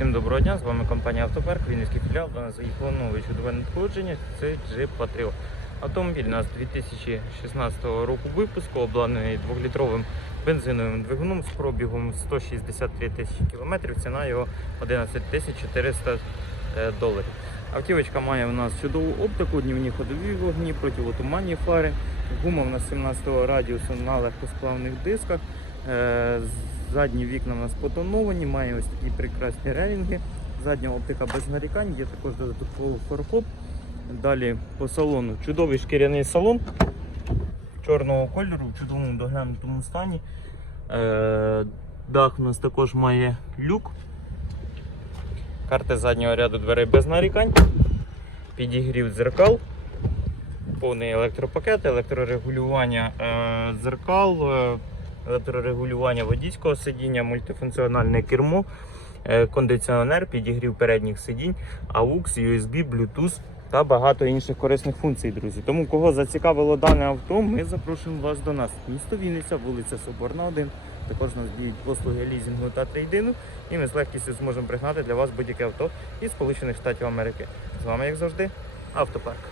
Всім доброго дня, з вами компанія Автопарк, Вінницький філіал. До нас заїхало нове чудове надходження. Це Jeep Patriot. Автомобіль у нас 2016 року випуску, обладнаний 2-літровим бензиновим двигуном з пробігом 163 тисячі кілометрів. Ціна його 11 400 е, доларів. Автівочка має у нас чудову оптику, днівні ходові вогні, противотуманні фари. Гума у нас 17 радіусу на легкосплавних дисках. Е, Задні вікна у нас потоновані, має ось такі прекрасні релінги. Задня оптика без нарікань, є також додатковий фаркоп. Далі по салону чудовий шкіряний салон чорного кольору, в чудовому доглянутому стані. Е, Дах у нас також має люк. Карти заднього ряду дверей без нарікань. Підігрів дзеркал. Повний електропакет, електрорегулювання е, дзеркал, електрорегулювання водійського сидіння, мультифункціональне кермо, е, кондиціонер, підігрів передніх сидінь, AUX, USB, Bluetooth та багато інших корисних функцій, друзі. Тому кого зацікавило дане авто, ми запрошуємо вас до нас. Місто Вінниця, вулиця Соборна 1. Також нас діють послуги лізінгу та трейдину, і ми з легкістю зможемо пригнати для вас будь-яке авто із Сполучених Штатів Америки. З вами, як завжди, автопарк.